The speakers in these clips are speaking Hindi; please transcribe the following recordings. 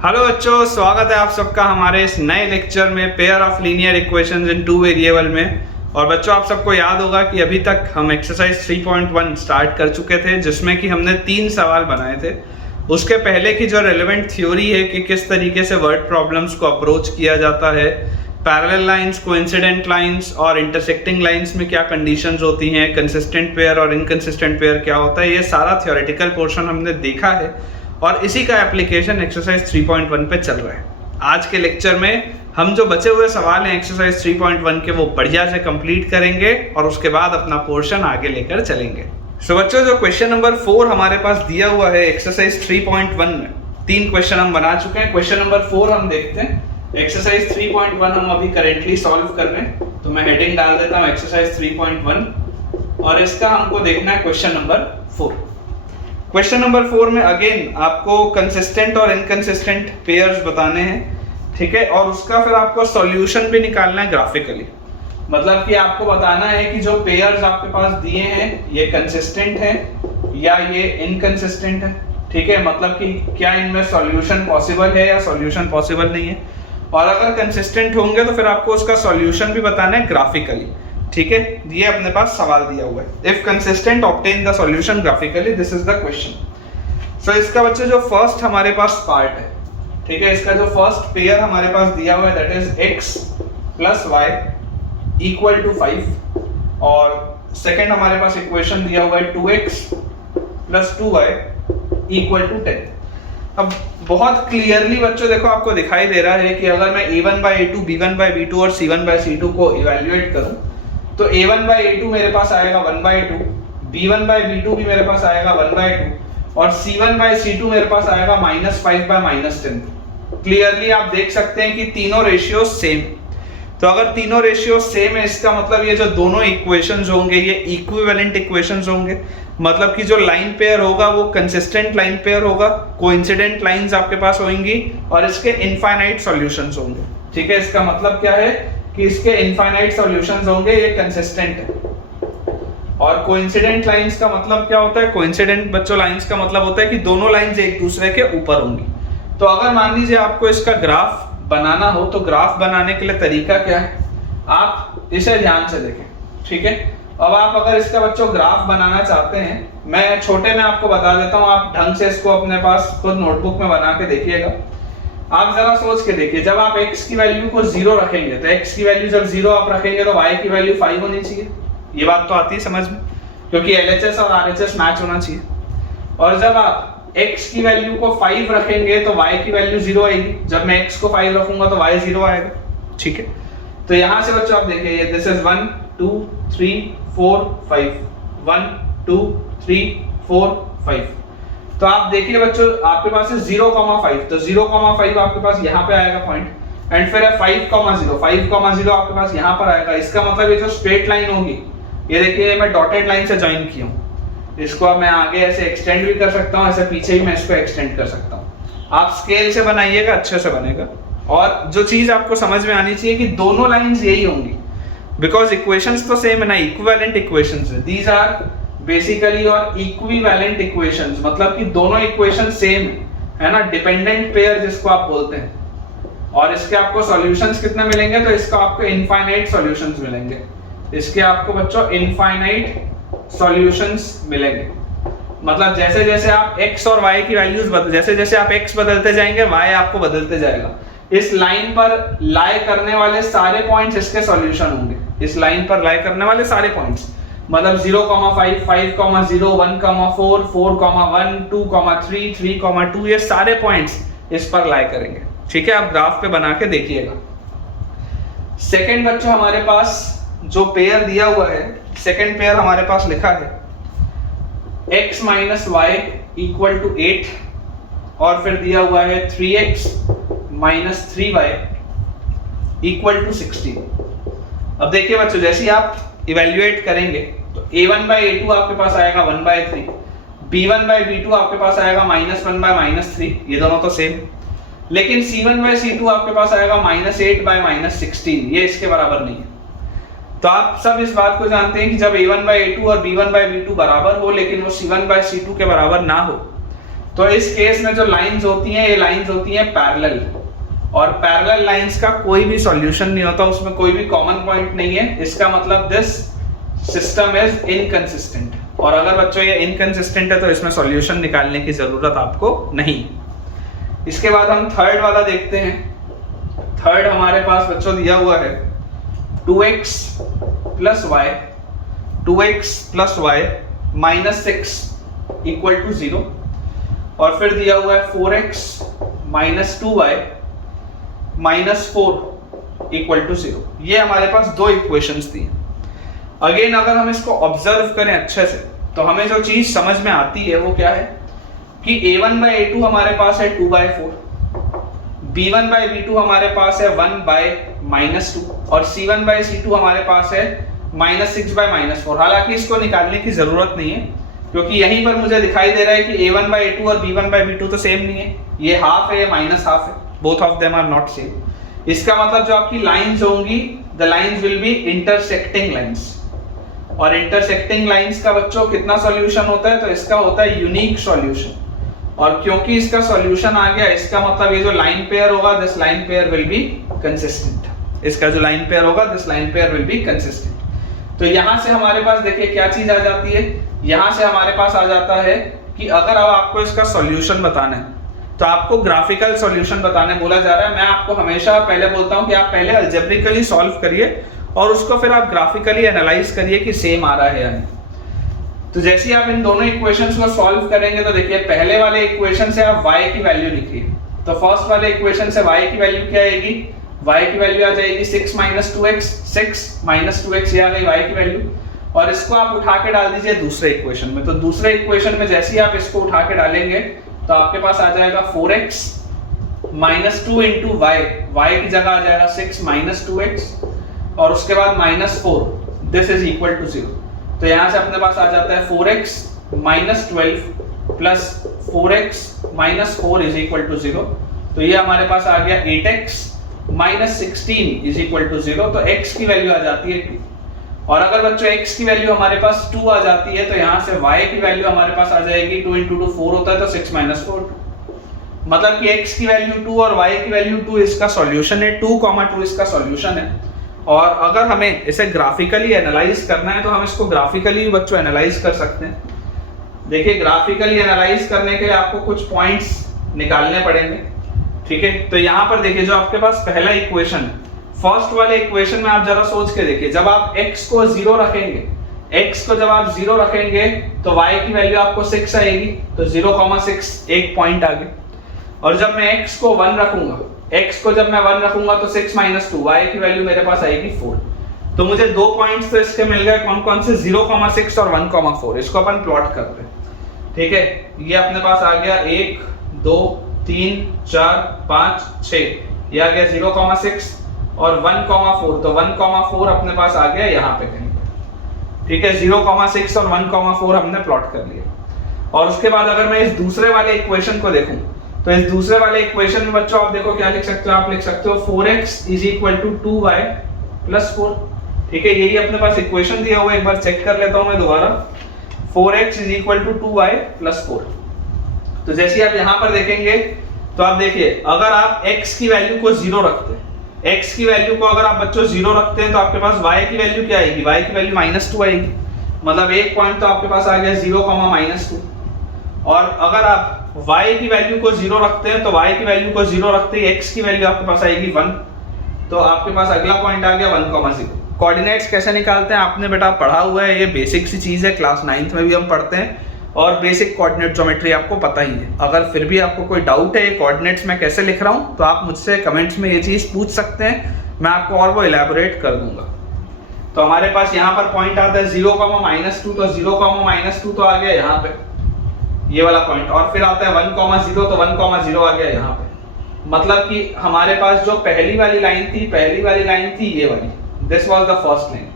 हेलो बच्चों, स्वागत है आप सबका हमारे इस नए लेक्चर में pair of linear equations in two variable में। और बच्चों, आप सबको याद होगा कि अभी तक हम एक्सरसाइज 3.1 स्टार्ट कर चुके थे, जिसमें कि हमने 3 सवाल बनाए थे। उसके पहले की जो रेलेवेंट थ्योरी है कि किस तरीके से वर्ड प्रॉब्लम्स को अप्रोच किया जाता है, पैरेलल लाइंस, कोइंसिडेंट लाइंस और इंटरसेक्टिंग लाइंस में क्या कंडीशंस होती हैं, कंसिस्टेंट पेयर और इनकंसिस्टेंट पेयर क्या होता है, ये सारा थ्योरेटिकल पोर्शन हमने देखा है और इसी का एप्लीकेशन एक्सरसाइज 3.1 पे चल रहा है। आज के लेक्चर में हम जो बचे हुए सवाल हैं एक्सरसाइज 3.1 के, वो बढ़िया से कंप्लीट करेंगे और उसके बाद अपना पोर्शन आगे लेकर चलेंगे। सो बच्चों, जो क्वेश्चन नंबर 4 हमारे पास दिया हुआ है एक्सरसाइज 3.1 में, 3 क्वेश्चन हम बना चुके हैं। क्वेश्चन नंबर 4 हम देखते हैं। एक्सरसाइज 3.1 हम अभी करेंटली सॉल्व कर रहे हैं, तो मैं हेडिंग डाल देता हूँ एक्सरसाइज 3.1 और इसका हमको देखना है क्वेश्चन नंबर 4। क्वेश्चन नंबर 4 में अगेन आपको कंसिस्टेंट और इनकंसिस्टेंट पेयर्स बताने हैं, ठीक है, और उसका फिर आपको सॉल्यूशन भी निकालना है ग्राफिकली। मतलब कि आपको बताना है कि जो पेयर्स आपके पास दिए हैं ये कंसिस्टेंट है या ये इनकंसिस्टेंट है, ठीक है। मतलब कि क्या इनमें सॉल्यूशन पॉसिबल है या सॉल्यूशन पॉसिबल नहीं है, और अगर कंसिस्टेंट होंगे तो फिर आपको उसका सॉल्यूशन भी बताना है ग्राफिकली, ठीक है। ये अपने पास सवाल दिया हुआ है, if consistent obtain the solution graphically, this is the question. So इसका बच्चे जो फर्स्ट हमारे पास पार्ट है, ठीक है, इसका जो फर्स्ट पेयर हमारे पास दिया हुआ है that is x plus y equal to 5 और सेकेंड हमारे पास इक्वेशन दिया हुआ है 2x plus 2y equal to 10। अब बहुत क्लियरली बच्चों देखो, आपको दिखाई दे रहा है कि अगर मैं a1 by a2, b1 by b2 और c1 by c2 को इवैल्यूएट करूं तो a1 by a2 मेरे पास आएगा 1 by 2, b1 by b2 भी मेरे पास आएगा 1 by 2 और c1 by c2 मेरे पास आएगा -5 by -10। क्लियरली आप देख सकते हैं कि तीनों रेशियो सेम। तो अगर तीनों रेशियो सेम है, इसका मतलब ये जो दोनों इक्वेशंस होंगे ये इक्विवेलेंट इक्वेशंस होंगे। मतलब कि जो लाइन पेयर होगा वो कंसिस्टेंट लाइन पेयर होगा, कोइंसिडेंट लाइंस आपके पास होंगी और इसके इनफाइनाइट सॉल्यूशंस होंगे, ठीक है। इसका मतलब क्या है कि इसके इनफाइनाइट सॉल्यूशंस होंगे, ये कंसिस्टेंट है। और कोइंसिडेंट लाइंस का मतलब क्या होता है? कोइंसिडेंट बच्चों लाइंस का मतलब होता है कि दोनों लाइंस एक दूसरे के ऊपर होंगी। तो अगर मान लीजिए आपको इसका ग्राफ बनाना हो तो ग्राफ बनाने के लिए तरीका क्या है, आप इसे ध्यान से देखें, ठीक है। अब आप अगर इसका बच्चों ग्राफ बनाना चाहते हैं, मैं छोटे में आपको बता देता हूं, आप ढंग से इसको अपने पास खुद नोटबुक में बना के देखिएगा। आप जरा सोच के देखिए, जब आप x की वैल्यू को 0 रखेंगे तो x की वैल्यू जब 0 आप रखेंगे तो y की वैल्यू 5 होनी चाहिए। ये बात तो आती है समझ में, क्योंकि LHS और RHS मैच होना चाहिए। और जब आप x की वैल्यू को 5 रखेंगे तो y की वैल्यू 0 आएगी। जब मैं x को 5 रखूंगा तो y 0 आएगा, ठीक है। तो यहां से बच्चों आप देखिए, ये दिस इज 1 2 3 4 5, 1 2 3 4 5। तो आप देखिए बच्चों, आपके पास है 0,5, तो 0,5 आपके पास यहाँ पे आएगा पॉइंट, एंड फिर है 5,0, 5,0 आपके पास यहाँ पर आएगा। इसका मतलब ये जो स्ट्रेट लाइन होगी, ये देखिए मैं डॉटेड लाइन से ज्वाइन किया हूँ, इसको अब मैं आगे ऐसे एक्सटेंड भी कर सकता हूँ, ऐसे पीछे भी मैं इसको एक्सटेंड कर सकता हूँ। आप स्केल से बनाइएगा, अच्छे से बनेगा। और जो चीज आपको समझ में आनी चाहिए कि दोनों लाइंस यही होंगी, बिकॉज इक्वेशंस तो सेम है ना, इक्विवेलेंट इक्वेशंस है, दीज आर बेसिकली और इक्विवेलेंट इक्वेशंस, मतलब कि दोनों इक्वेशन सेम है ना, डिपेंडेंट पेयर जिसको आप बोलते हैं। और इसके आपको सॉल्यूशंस कितने मिलेंगे, तो इसका आपको इनफाइनाइट सॉल्यूशंस मिलेंगे। इसके आपको बच्चों इनफाइनाइट सॉल्यूशंस मिलेंगे। मतलब जैसे जैसे आप x और y की वैल्यूज जैसे जैसे आप x बदलते जाएंगे y आपको बदलते जाएगा। इस लाइन पर लाई करने वाले सारे पॉइंट्स इसके सॉल्यूशन होंगे। इस लाइन पर लाई करने वाले सारे पॉइंट्स, मतलब 0,5 5,0 1,4 4,1 2,3 3,2, ये सारे पॉइंट्स इस पर लाई करेंगे, ठीक है। आप ग्राफ पे बना के देखिएगा। सेकेंड बच्चों हमारे पास जो पेयर दिया हुआ है, सेकेंड पेयर हमारे पास लिखा है x minus y equal to 8 और फिर दिया हुआ है 3x minus 3y equal to 16। अब देखिए बच्चों, जैसे आप इवेल्युएट करेंगे तो a1 by a2 आपके पास आएगा 1 by 3, b1 by b2 आपके पास आएगा -1 by -3, ये दोनों तो सेम। लेकिन c1 by c2 आपके पास आएगा -8 by -16, ये इसके बराबर नहीं है। तो आप सब इस बात को जानते हैं कि जब a1 by a2 और b1 by b2 बराबर हो लेकिन वो c1 by c2 के बराबर ना हो, तो इस केस में जो लाइंस होती हैं, ये लाइंस होती हैं पैरेलल, और पैरेलल लाइंस का कोई भी सॉल्यूशन नहीं होता, उसमें कोई भी कॉमन पॉइंट नहीं है। इसका मतलब दिस सिस्टम इज इनकंसिस्टेंट, और अगर बच्चों ये इनकंसिस्टेंट है तो इसमें सॉल्यूशन निकालने की जरूरत आपको नहीं। इसके बाद हम थर्ड वाला देखते हैं। थर्ड हमारे पास बच्चों दिया हुआ है 2x plus y, 2x plus y minus 6 equal to 0, और फिर दिया हुआ है 4x minus 2y minus 4 equal to 0। ये हमारे पास दो इक्वेशंस थी। अगेन अगर हम इसको ऑब्जर्व करें अच्छे से तो हमें जो चीज समझ में आती है वो क्या है कि a1 बाई a2 हमारे पास है 2/4, b1 बाई b2 हमारे पास है 1 बाई माइनस 2, और c1 बाई c2 हमारे पास है -6 बाई -4। हालांकि इसको निकालने की जरूरत नहीं है, क्योंकि यहीं पर मुझे दिखाई दे रहा है कि a1 बाई a2 और b1 बाई b2 तो सेम नहीं है, ये हाफ है, ये माइनस हाफ है, both of them are not same. इसका मतलब जो आपकी लाइंस होंगी, the lines will be intersecting lines, और इंटरसेक्टिंग लाइंस का बच्चों कितना सॉल्यूशन होता है, तो इसका होता है यूनिक सॉल्यूशन। और क्योंकि इसका सॉल्यूशन आ गया, इसका मतलब ये जो लाइन पेयर होगा, this line pair will be consistent. इसका जो लाइन पेयर होगा, this line pair will be consistent. तो यहां से हमारे पास देखिए क्या चीज आ जाती है, यहां से हमारे पास आ जाता है कि अगर अब आपको इसका सॉल्यूशन बताना है तो आपको ग्राफिकल सॉल्यूशन बताने बोला जा रहा है। मैं आपको हमेशा पहले बोलता हूं कि आप पहले अलजेब्रिकली सॉल्व करिए और उसको फिर आप ग्राफिकली एनालाइज करिए कि सेम आ रहा है या नहीं। तो जैसे आप इन दोनों इक्वेशंस को सॉल्व करेंगे तो देखिए पहले वाले इक्वेशन से आप y की वैल्यू लिखिए, तो फर्स्ट वाले इक्वेशन से y की वैल्यू क्या आएगी, y की वैल्यू आ जाएगी 6 माइनस 2x, 6 माइनस 2x, ये आ गई y की वैल्यू, और इसको आप उठा के डाल दीजिए दूसरे इक्वेशन में। तो दूसरे इक्वेशन में जैसे ही आप इसको उठा के डालेंगे तो आपके पास आ जाएगा 4x minus 2 into Y, Y की जगह आ जाएगा 6 माइनस 2x, और उसके बाद minus 4, this is equal to 0। तो यहां से अपने पास आ जाता है 4x minus 12 plus 4x minus 4 is equal to 0। तो ये हमारे पास आ गया 8x minus 16 is equal to 0। तो x की वैल्यू आ जाती है 2, और अगर बच्चों x की वैल्यू हमारे पास 2 आ जाती है तो यहां से y की वैल्यू हमारे पास आ जाएगी 2 इंटू 2 4 होता है, तो 6 माइनस 4 मतलब कि x की वैल्यू 2 और y की वैल्यू 2 इसका सॉल्यूशन है, 2,2 इसका सॉल्यूशन है। और अगर हमें इसे ग्राफिकली एनालाइज करना है तो हम इसको ग्राफिकली बच्चों एनालाइज कर सकते हैं। देखिए ग्राफिकली एनालाइज करने के लिए आपको कुछ पॉइंट्स निकालने पड़ेंगे, ठीक है। तो यहाँ पर देखिए जो आपके पास पहला इक्वेशन, फर्स्ट वाले इक्वेशन में आप जरा सोच के देखिए, जब आप x को 0 रखेंगे, x को जब आप 0 रखेंगे तो y की वैल्यू आपको 6 आएगी, तो 0,6 एक पॉइंट आ गया। और जब मैं x को 1 रखूंगा, x को जब मैं 1 रखूंगा तो 6 माइनस 2, y की वैल्यू मेरे पास आएगी 4। तो मुझे दो पॉइंट्स तो इसके मिल गए, कौन कौन से, 0,6 और 1,4। इसको अपन प्लॉट करते हैं, ठीक है। ये अपने पास आ गया 1 2 3 4 5 6, ये आ गया 0,6 और 1,4, तो 1,4 अपने पास आ गया यहाँ पे कहीं, ठीक है। 0,6 और 1,4 हमने प्लॉट कर लिया। और उसके बाद अगर मैं इस दूसरे वाले इक्वेशन को देखूं तो इस दूसरे वाले इक्वेशन में बच्चों आप देखो क्या लिख सकते हो, आप लिख सकते हो 4x is equal to 2y plus 4, ठीक है। यही अपने पास इक्वेशन दिया हुआ है, एक बार चेक कर लेता हूं मैं दोबारा, 4x is equal to 2y plus 4। तो जैसे आप यहां पर देखेंगे तो आप देखिए अगर आप x की वैल्यू को 0 रखते हैं, x की वैल्यू को अगर आप बच्चों 0 रखते हैं तो आपके पास y की वैल्यू क्या आएगी, y की वैल्यू -2 आएगी, मतलब एक पॉइंट तो आपके पास आ गया 0,-2। और अगर आप y की वैल्यू को 0 रखते हैं तो y की वैल्यू को 0 रखते ही x की वैल्यू आपके पास आएगी 1, तो आपके पास अगला पॉइंट आ गया 1,0। कोऑर्डिनेट्स कैसे निकालते हैं आपने बेटा पढ़ा हुआ है, ये बेसिक सी चीज है, क्लास 9th में भी हम पढ़ते हैं, और बेसिक कोऑर्डिनेट ज्योमेट्री आपको पता ही है। अगर फिर भी आपको कोई डाउट है कोऑर्डिनेट्स में कैसे लिख रहा हूं तो आप मुझसे कमेंट्स में ये चीज पूछ सकते हैं, मैं आपको और वो इलैबोरेट कर दूंगा। तो हमारे पास यहाँ पर पॉइंट आता है 0,-2, तो 0,-2 तो आ गया यहाँ पे ये वाला पॉइंट, और फिर आता है 1,0, तो 1,0 आ गया यहाँ पे। मतलब कि हमारे पास जो पहली वाली लाइन थी ये वाली, this was the first line,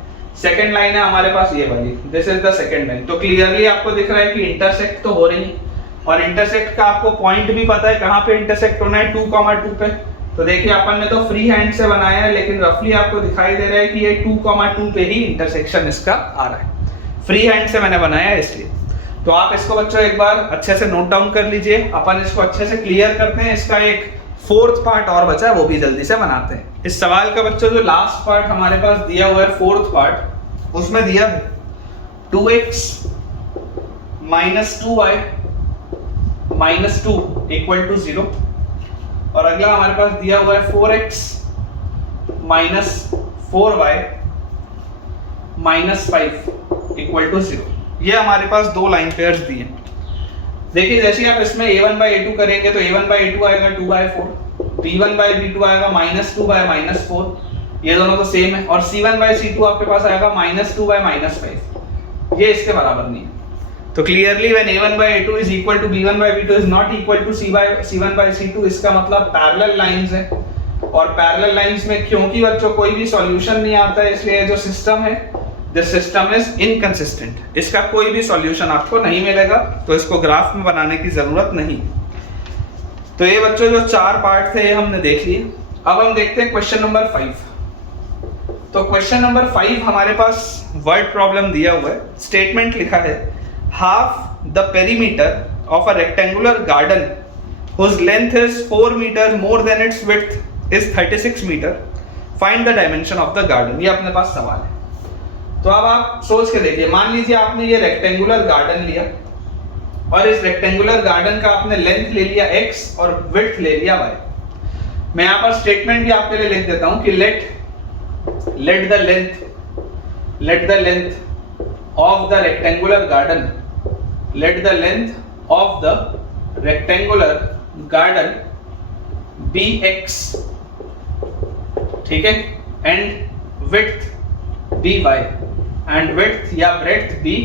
second line है हमारे पास ये वाली, this is the second line. तो क्लियरली आपको दिख रहा है कि इंटरसेक्ट तो हो रही है, और इंटरसेक्ट का आपको पॉइंट भी पता है कहाँ पे इंटरसेक्ट होना है, 2,2 पे। तो देखिए अपन ने तो फ्री हैंड से बनाया है, लेकिन रफली आपको दिखाई दे रहा है कि ये 2,2 पे ही इंटरसेक्शन इसका आ रहा है, फ्री हैंड से मैंने बनाया है इसलिए। तो आप इसको बच्चों एक बार अच्छे से नोट डाउन कर लीजिए, अपन इसको अच्छे से क्लियर करते हैं। इसका एक फोर्थ पार्ट और बचा है, वो भी जल्दी से बनाते हैं। इस सवाल का बच्चों जो लास्ट पार्ट हमारे पास दिया हुआ है, फोर्थ पार्ट, उसमें दिया है 2x minus 2y minus 2 equal to 0, और अगला हमारे पास दिया हुआ है 4x minus 4y minus 5 equal to 0। ये हमारे पास दो लाइन पेयर्स दिए। देखिए जैसे आप इसमें a1 by a2 करेंगे तो a1 by a2 आएगा 2/4, b1 by b2 आएगा -2/-4, ये दोनों तो सेम है, और c1 by c2 आपके पास आएगा -2/-5, ये इसके बराबर नहीं है। तो clearly when a1 by a2 is equal to b1 by b2 is not equal to c1 by c2, इसका मतलब पैरेलल लाइंस है। और पैरेलल लाइंस में क्योंकि बच्चों कोई भी सॉल्यूशन नहीं आता है, इसलिए जो सिस्टम है, दिस सिस्टम इज इनकंसिस्टेंट, इसका कोई भी सॉल्यूशन आपको नहीं मिलेगा, तो इसको ग्राफ में बनाने की जरूरत नहीं। तो ये बच्चों जो चार पार्ट थे ये हमने देख लिए। अब हम देखते हैं क्वेश्चन नंबर 5। तो क्वेश्चन नंबर 5 हमारे पास वर्ड प्रॉब्लम दिया हुआ है। स्टेटमेंट लिखा है half the perimeter of a rectangular garden whose length is 4 meter more than its width is 36 meter, find the dimension of the garden। ये अपने पास सवाल है। तो अब आप सोच के देखिए, मान लीजिए आपने ये रेक्टेंगुलर गार्डन लिया और इस रेक्टेंगुलर गार्डन का आपने लेंथ ले लिया x और विड्थ ले लिया y। मैं यहाँ पर स्टेटमेंट भी आपके लिए लिख देता हूं कि let the length of the rectangular garden, let the length of the rectangular garden be x, ठीक है, and width be y, and width या breadth be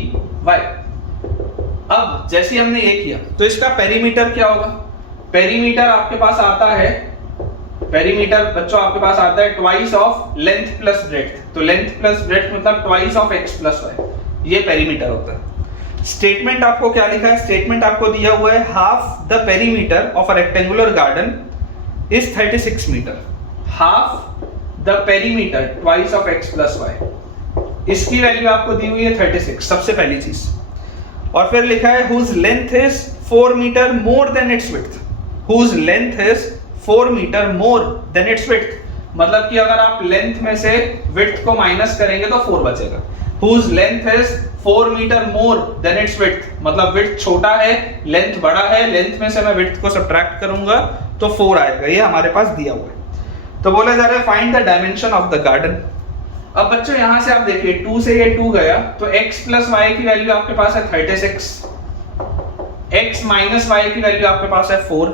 y। अब जैसे हमने ये किया तो इसका पेरीमीटर क्या होगा? पेरीमीटर आपके पास आता है, पेरीमीटर बच्चों आपके पास आता है twice of length plus breadth. तो लेंथ प्लस ब्रेड्थ मतलब twice of x plus y, ये पेरीमीटर होता है। स्टेटमेंट आपको क्या लिखा है? स्टेटमेंट आपको दिया हुआ है half the perimeter of a rectangular garden is 36 metre. Half the perimeter twice of x plus y, इसकी वैल्यू आपको दी हुई है 36, सबसे पहली चीज। और फिर लिखा है whose length is 4 metre more than its width, whose length is 4 metre more than its width, मतलब कि अगर आप लेंथ में से width को माइनस करेंगे तो 4 बचेगा। whose length is 4 metre more than its width, मतलब width छोटा है, लेंथ बड़ा है, लेंथ में से मैं width को सब्ट्रैक्ट करूंगा तो 4 आएगा। ये हमारे पास दिया हुआ है। तो बोला जा रहा है find the dimension of the garden. अब बच्चों यहां से आप देखिए 2 से ये 2 गया तो x प्लस y की वैल्यू आपके पास है 36, x माइनस y की वैल्यू आपके पास है 4।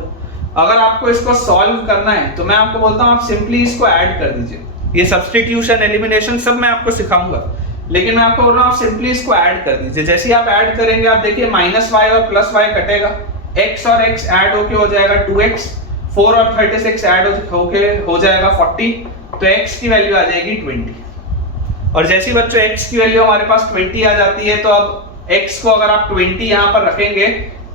अगर आपको इसको सॉल्व करना है तो मैं आपको बोलता हूं आप सिंपली इसको ऐड कर दीजिए। ये सब्स्टिट्यूशन, एलिमिनेशन सब मैं आपको सिखाऊंगा, लेकिन मैं आपको बोल रहा हूं आप सिंपली इसको ऐड कर दीजिए। जैसे ही आप ऐड करेंगे आप देखिए माइनस y और प्लस y कटेगा, x और x ऐड होके हो जाएगा 2x, 4 और 36 ऐड होके हो जाएगा 40, तो x की वैल्यू आ जाएगी 20। और जैसे ही बच्चों x की वैल्यू हमारे पास 20 आ जाती है तो अब x को अगर आप 20 यहाँ पर रखेंगे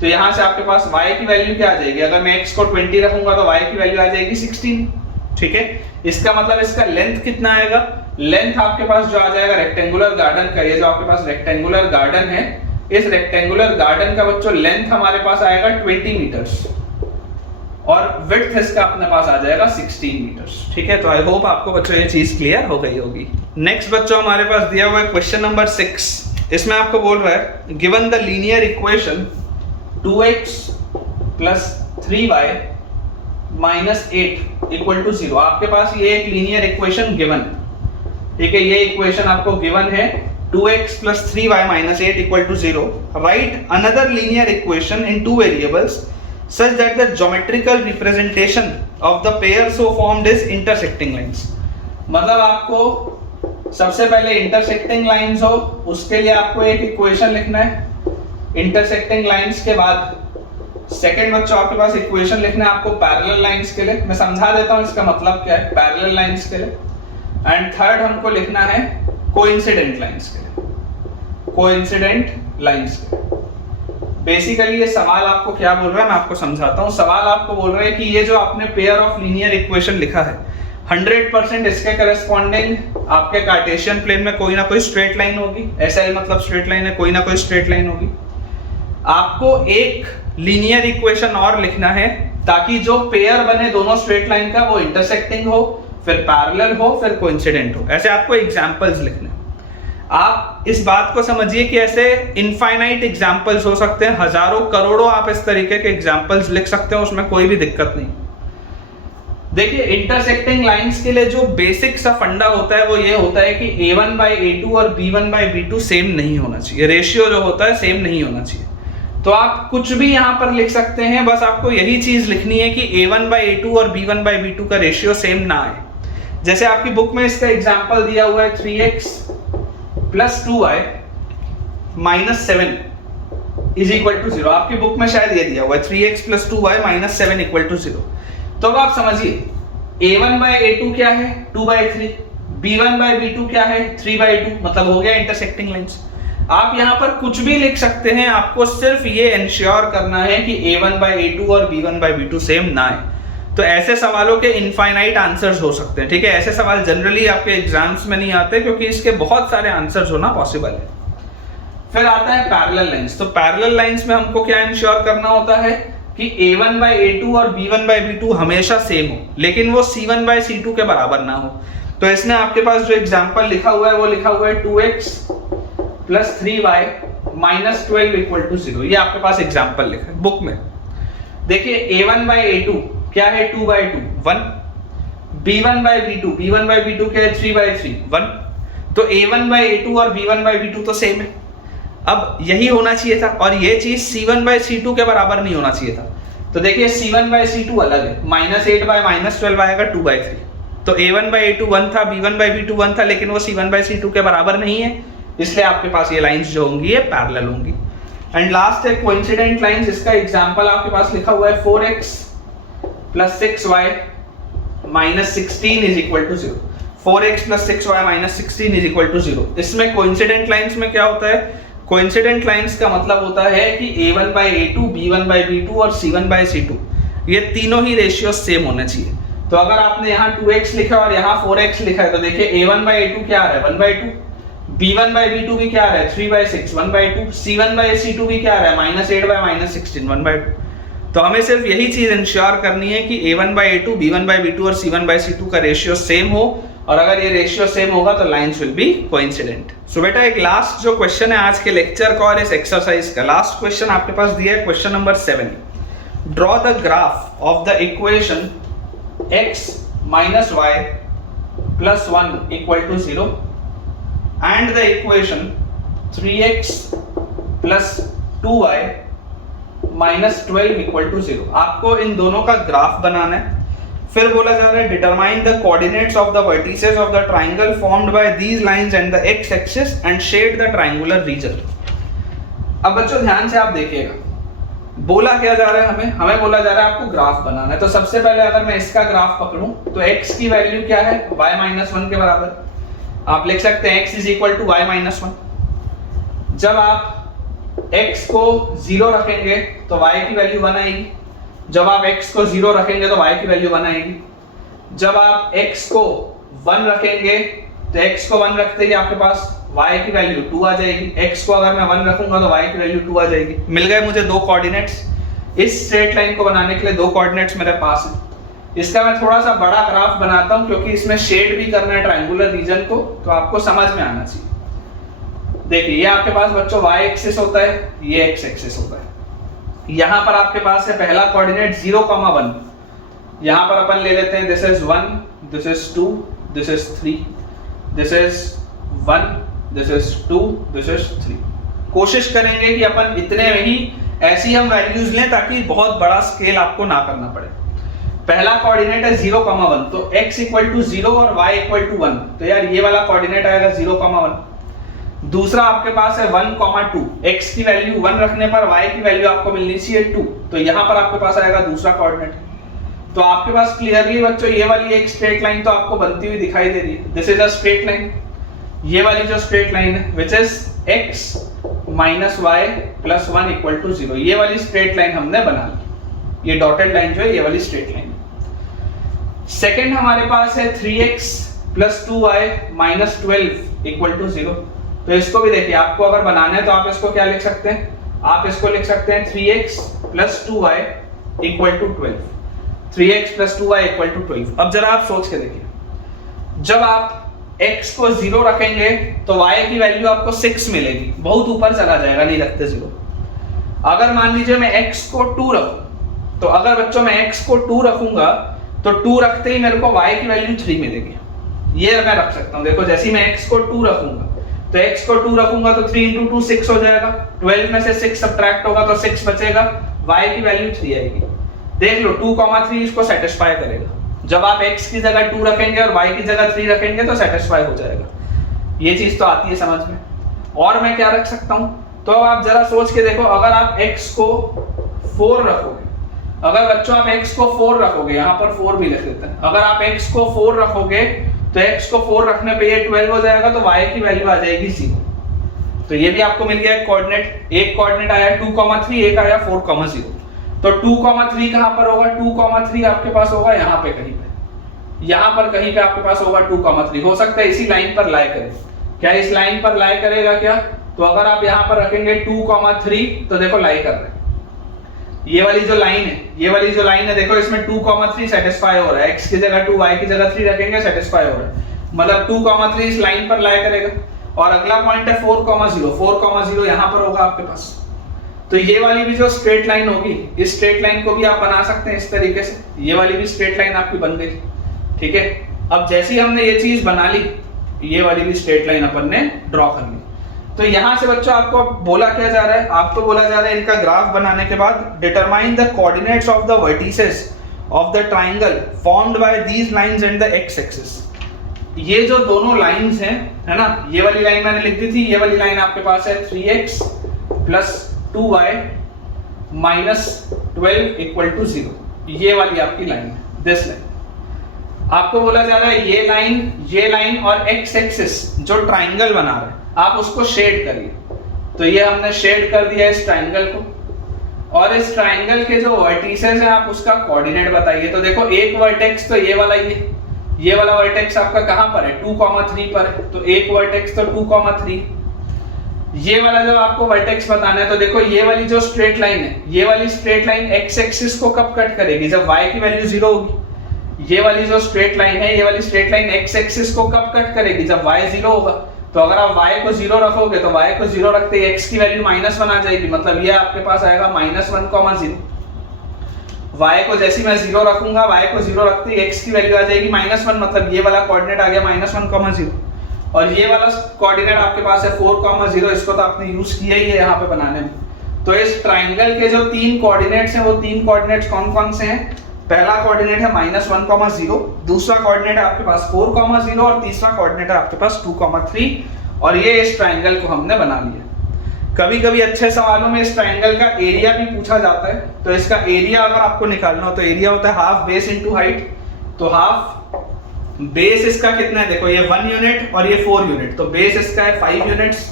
तो यहाँ से आपके पास y की वैल्यू क्या आ जाएगी? अगर मैं x को 20 रखूंगा तो y की वैल्यू आ जाएगी 16, ठीक है। इसका मतलब इसका लेंथ कितना आएगा? लेंथ आपके पास जो आ जाएगा रेक्टेंगुलर गार्डन का, ये जो आपके पास रेक्टेंगुलर गार्डन है, इस रेक्टेंगुलर गार्डन का बच्चों लेंथ हमारे पास आएगा 20 मीटर्स और विड्थ इसका अपने पास आ जाएगा 16 मीटर्स, ठीक है। तो आई होप आपको बच्चों ये चीज क्लियर हो गई होगी। नेक्स्ट बच्चों हमारे पास दिया हुआ है क्वेश्चन नंबर 6। इसमें आपको बोल रहा है given the linear equation 2x plus 3y minus 8 equal to 0। आपके पास ये एक लीनियर इक्वेशन गिवन, ठीक है, ये इक्वेशन आपको गिवन है 2x plus 3y minus 8 equal to 0. Write another linear equation in two variables such that the geometrical representation of the pair so formed is intersecting lines. मतलब आपको सबसे पहले intersecting lines हो, उसके लिए आपको एक इक्वेशन लिखना है। intersecting lines के बाद सेकेंड बच्चों आपके पास इक्वेशन लिखना है आपको पैरेलल लाइंस के लिए। मैं समझा देता हूँ इसका मतलब क्या है पैरेलल लाइंस के लिए। एंड थर्ड हमको लिखना है कोइंसिडेंट लाइंस के लिए, कोइंसिडेंट लाइंस के लिए। बेसिकली ये सवाल आपको क्या बोल रहा है मैं आपको समझाता हूँ। सवाल आपको बोल रहा है कि ये जो आपने पेयर ऑफ लीनियर इक्वेशन लिखा है 100% इसके करस्पॉन्डिंग आपके कार्टेशियन प्लेन में कोई ना कोई स्ट्रेट लाइन होगी। ऐसा ही मतलब स्ट्रेट लाइन है, कोई ना कोई स्ट्रेट लाइन होगी। आपको एक लीनियर इक्वेशन और लिखना है ताकि जो पेयर बने दोनों स्ट्रेट लाइन का वो इंटरसेक्टिंग हो, फिर पैरेलल हो, फिर कोइंसिडेंट हो। ऐसे आपको एग्जांपल्स लिखने। आप इस बात को समझिए कि ऐसे इनफाइनाइट एग्जांपल्स हो सकते हैं, हजारों करोड़ों आप इस तरीके के एग्जांपल्स लिख सकते हैं, उसमें कोई भी दिक्कत नहीं। देखिए इंटरसेक्टिंग लाइंस के लिए जो बेसिक सा फंडा होता है वो ये होता है कि a1/a2 और b1/b2 सेम नहीं होना चाहिए, रेशियो जो होता है सेम नहीं होना चाहिए। तो आप कुछ भी यहां पर लिख सकते हैं, बस आपको यही चीज लिखनी है कि a1/a2 और b1/b2 का रेशियो सेम ना आए। जैसे आपकी बुक में इसका एग्जांपल दिया हुआ है 3x + 2y - 7 = 0। आपकी बुक में शायद ये दिया हुआ है 3x + 2y - 7 = 0। तो अब आप समझिए a1/a2 क्या है 2/3, b1/b2 क्या है 3/2, मतलब हो गया इंटरसेक्टिंग लाइंस। आप यहां पर कुछ भी लिख सकते हैं, आपको सिर्फ ये इंश्योर करना है कि a1/a2 और b1/b2 सेम ना आए। तो ऐसे सवालों के इनफाइनाइट आंसर्स हो सकते हैं, ठीक है। ऐसे सवाल जनरली आपके एग्जाम्स में नहीं आते क्योंकि इसके बहुत सारे आंसर्स होना पॉसिबल है। फिर आता है पैरेलल लाइंस। तो पैरेलल लाइंस में हमको क्या इंश्योर करना होता है कि a1/a2 और b1/b2 हमेशा सेम हो, लेकिन वो c1/c2 के बराबर ना हो। तो इसने आपके पास जो एग्जांपल लिखा हुआ है वो लिखा हुआ है 2x + 3y - 12 = 0। ये आपके पास एग्जांपल लिखा है बुक में। देखिए a1/a2 क्या है 2/2 1, b1/b2 क्या है 3/3 1। तो a1/a2 और b1/b2 तो सेम है। अब यही होना चाहिए था और ये चीज c1/c2 के बराबर नहीं होना चाहिए था। तो देखिए c1/c2 अलग है, -8/- 12 आएगा 2/3। तो a1/a2 1 था, b1/b2 1 था, लेकिन वो c1/c2 के बराबर नहीं है, इसलिए आपके पास ये लाइंस जो होंगी ये पैरेलल होंगी। एंड लास्ट है कोइंसिडेंट लाइंस। इसका एग्जांपल आपके पास लिखा हुआ है 4x + 6y - 16 = 0। 4x + 6y - 16 = 0। इसमें कोइंसिडेंट लाइंस में क्या होता है, कोइंसिडेंट लाइंस का मतलब होता है कि a1/a2 b1/b2 और c1/c2 ये तीनों ही रेशियो सेम होने चाहिए। तो अगर आपने यहाँ 2x लिखा और यहाँ 4x लिखा है तो देखिए a1/a2 क्या आ रहा है 1/2, b1/b2 भी क्या आ रहा है 3/6 1/2, c1/c2 भी क्या आ रहा है -8/- 16 1/2। तो हमें सिर्फ यही चीज इंश्योर करनी है कि a1/a2 b1/b2 और c1/c2 का रेशियो सेम हो, और अगर ये रेशियो सेम होगा तो लाइंस विल बी कोइंसिडेंट। सो बेटा एक लास्ट जो क्वेश्चन है आज के लेक्चर का और इस एक्सरसाइज का, लास्ट क्वेश्चन आपके पास दिया है question number 7। Draw the graph of the equation x - y + 1 = 0 and the equation 3x + 2y - 12 = 0। आपको इन दोनों का ग्राफ बनाना है। फिर बोला जा रहा है determine the coordinates of the vertices of the triangle formed by these lines and the x axis and shade the triangular region. अब बच्चों ध्यान से आप देखिएगा, बोला क्या जा रहा है, हमें बोला जा रहा है आपको ग्राफ बनाना है। तो सबसे पहले अगर मैं इसका ग्राफ पकड़ूं तो x की वैल्यू क्या है y - 1 के बराबर। आप लिख सकते हैं x = y - 1। जब आप x को 0 रखेंगे तो y की वैल्यू 1 आएगी, जब आप x को 0 रखेंगे तो y की वैल्यू 1 आएगी, जब आप x को 1 रखेंगे तो x को 1 रखते ही आपके पास y की वैल्यू 2 आ जाएगी, x को अगर मैं 1 रखूंगा तो y की वैल्यू 2 आ जाएगी। मिल गए मुझे दो कोऑर्डिनेट्स। इस स्ट्रेट लाइन को बनाने के लिए दो कोऑर्डिनेट्स मेरे पास है। इसका मैं थोड़ा सा बड़ा ग्राफ बनाता हूं क्योंकि इसमें शेड भी करना है ट्रायंगुलर रीजन को, तो आपको समझ में आना चाहिए। देखिए ये आपके पास बच्चों y एक्सिस होता है, ये x एक्सिस होता है। यहां पर आपके पास है पहला कोऑर्डिनेट 0, 1। यहां पर अपन ले लेते हैं this is 1, this is 2, this is 3, this is 1, this is 2, this is 3। कोशिश करेंगे कि अपन इतने में ही ऐसी हम वैल्यूज लें ताकि बहुत बड़ा स्केल आपको ना करना पड़े। पहला कोऑर्डिनेट है 0, 1, तो x = 0 और y = 1, तो यार ये वाला कोऑर्डिनेट आएगा 0, 1। दूसरा आपके पास है 1, 2। x की वैल्यू 1 रखने पर y की वैल्यू आपको मिलनी चाहिए 2, तो यहां पर आपके पास आएगा दूसरा कोऑर्डिनेट। तो आपके पास क्लियरली बच्चों ये वाली एक स्ट्रेट लाइन तो आपको बनती हुई दिखाई दे रही है। This is a straight line. ये वाली जो स्ट्रेट लाइन है व्हिच इज x - y + 1 = 0, ये वाली स्ट्रेट लाइन हमने बना ली। ये डॉटेड लाइन जो है ये वाली स्ट्रेट लाइन। सेकंड हमारे पास है 3x + 2y - 12 = 0। तो इसको भी देखिए, आपको अगर बनाना है तो आप इसको क्या लिख सकते हैं आप इसको लिख सकते हैं 3x plus 2y equal to 12। 3x plus 2y equal to 12। अब जरा आप सोच के देखिए, जब आप x को 0 रखेंगे तो y की वैल्यू आपको 6 मिलेगी, बहुत ऊपर चला जाएगा नहीं रखते 0। अगर मान लीजिए मैं x को 2 रखूं, तो अगर बच्चों मैं x को 2 रखूंगा तो 2 रखते ही मेरे को y की वैल्यू 3 मिलेगी। ये मैं रख सकता हूं, देखो जैसे ही मैं x को 2 रखूंगा तो x को 2 रखूंगा तो 3 × 2 6 हो जाएगा, 12 में से 6 सब्ट्रैक्ट होगा तो 6 बचेगा, y की वैल्यू 3 आएगी। देख लो 2,3 इसको सेटिस्फाई करेगा। जब आप x की जगह 2 रखेंगे और y की जगह 3 रखेंगे तो सेटिस्फाई हो जाएगा। ये चीज तो आती है समझ में। और मैं क्या रख सकता हूं, तो आप जरा सोच के देखो, अगर आप x को 4 रखोगे, अगर बच्चों आप x को 4 रखोगे, यहाँ पर 4 भी लिख देते हैं, अगर आप x को 4 रखोगे तो x को 4 रखने पे ये 12 हो जाएगा तो y की वैल्यू आ जाएगी 0। तो ये भी आपको मिल गया एक कोऑर्डिनेट। एक कोऑर्डिनेट आया 2,3, एक आया 4,0। तो 2,3 कहां पर होगा? 2,3 आपके पास होगा यहाँ पे कहीं पे, यहाँ पर कहीं पे आपके पास होगा 2,3। हो सकता है इसी लाइन पर लाई करे। क्या इस लाइन पर लाई करेगा क्या? तो अगर आप यहाँ पर रखेंगे 2,3 तो देखो लाई कर रहे हैं। ये वाली जो लाइन है, ये वाली जो लाइन है देखो, इसमें 2,3 सेटिस्फाई हो रहा है। x की जगह 2, y की जगह 3 रखेंगे, सेटिस्फाई हो रहा है, मतलब 2,3 इस लाइन पर लाई करेगा। और अगला पॉइंट है 4,0। 4,0 यहाँ पर होगा आपके पास। तो ये वाली भी जो स्ट्रेट लाइन होगी, इस स्ट्रेट लाइन को भी आप बना सकते हैं इस तरीके से। ये वाली भी स्ट्रेट लाइन आपकी बन गई, ठीक है। अब जैसे ही हमने ये चीज बना ली, ये वाली भी स्ट्रेट लाइन अपन ने ड्रॉ कर ली। तो यहां से बच्चों आपको बोला क्या जा रहा है? आपको बोला जा रहा है इनका ग्राफ बनाने के बाद determine the coordinates of the vertices of the triangle formed by these lines and the x axis. ये जो दोनों लाइंस हैं, है ना, ये वाली लाइन मैंने लिख दी थी, ये वाली लाइन आपके पास है 3x plus 2y minus 12 equal to 0। ये वाली आपकी लाइन है, दिस लाइन। आपको बोला जा रहा है ये लाइन और एक्स एक्सिस जो ट्राइंगल बना रहा है, आप उसको शेड करिए। तो ये हमने शेड कर दिया इस ट्राइंगल को, और इस ट्राइंगल के जो वर्टिसेस हैं आप उसका कोऑर्डिनेट बताइए। तो देखो एक वर्टेक्स तो ये वाला, ये वाला वर्टेक्स आपका कहां पर है? 2,3 पर है, तो एक वर्टेक्स तो 2,3। ये वाला जब आपको वर्टेक्स बताना है तो देखो ये वाली जो स्ट्रेट लाइन है, ये वाली स्ट्रेट लाइन एक्स एक्सिस को कब कट करेगी? जब y की वैल्यू 0 होगी। ये वाली जो स्ट्रेट लाइन है, ये वाली स्ट्रेट लाइन एक्स एक्सिस को कब कट करेगी? जब y 0 होगा। तो अगर आप y को 0 रखोगे तो y को 0 रखते ही x की वैल्यू -1 आ जाएगी, मतलब ये आपके पास आएगा -1,0। y को जैसे मैं 0 रखूंगा, y को 0 रखते ही x की वैल्यू आ जाएगी -1, मतलब ये वाला कोऑर्डिनेट आ गया -1,0। और ये वाला कोऑर्डिनेट आपके पास है 4,0, इसको तो आपने यूज किया ही है यहाँ पे बनाने में। तो इस ट्राइंगल के जो 3 कोऑर्डिनेट्स हैं, वो 3 कोऑर्डिनेट्स कौन कौन से हैं? पहला कोऑर्डिनेट है -1,0, दूसरा कोऑर्डिनेट है आपके पास 4,0 और तीसरा कोऑर्डिनेट है आपके पास 2,3। और ये इस ट्राइंगल को हमने बना लिया। कभी कभी अच्छे सवालों में इस ट्राइंगल का एरिया भी पूछा जाता है। तो इसका एरिया अगर आपको निकालना हो तो एरिया होता है हाफ बेस इंटू हाइट। तो हाफ बेस इसका कितना है? देखो ये 1 यूनिट और ये 4 यूनिट, तो बेस इसका है 5 यूनिट्स।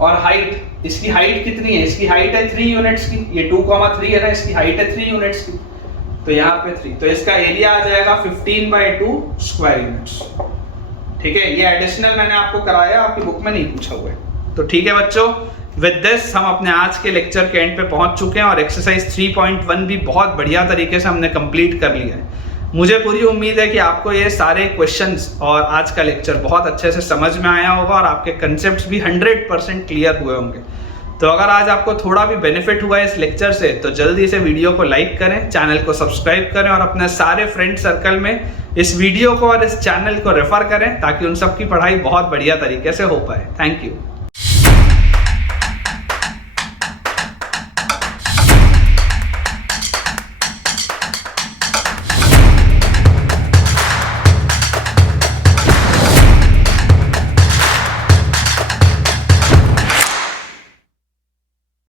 और हाइट, इसकी हाइट कितनी है? इसकी हाइट है 3 यूनिट्स की। ये 2,3 है ना, इसकी हाइट है 3 यूनिट्स की, तो यहाँ पे 3। तो इसका एरिया आ जाएगा 15/2 स्क्वायर यूनिट्स, ठीक है। ये एडिशनल मैंने आपको कराया, आपकी बुक में नहीं पूछा हुआ है। तो ठीक है बच्चों, विद दिस हम अपने आज के लेक्चर के एंड पे पहुंच चुके हैं और एक्सरसाइज 3.1 भी बहुत बढ़िया तरीके से हमने कंप्लीट कर लिया है। मुझे पूरी उम्मीद है कि आपको ये सारे क्वेश्चंस और आज का लेक्चर बहुत अच्छे से समझ में आया होगा और आपके कंसेप्ट्स भी 100% क्लियर हुए होंगे। तो अगर आज आपको थोड़ा भी बेनिफिट हुआ इस लेक्चर से तो जल्दी से वीडियो को लाइक करें, चैनल को सब्सक्राइब करें और अपने सारे फ्रेंड सर्कल में इस वीडियो को और इस चैनल को रेफर करें ताकि उन सब की पढ़ाई बहुत बढ़िया तरीके से हो पाए। Thank you.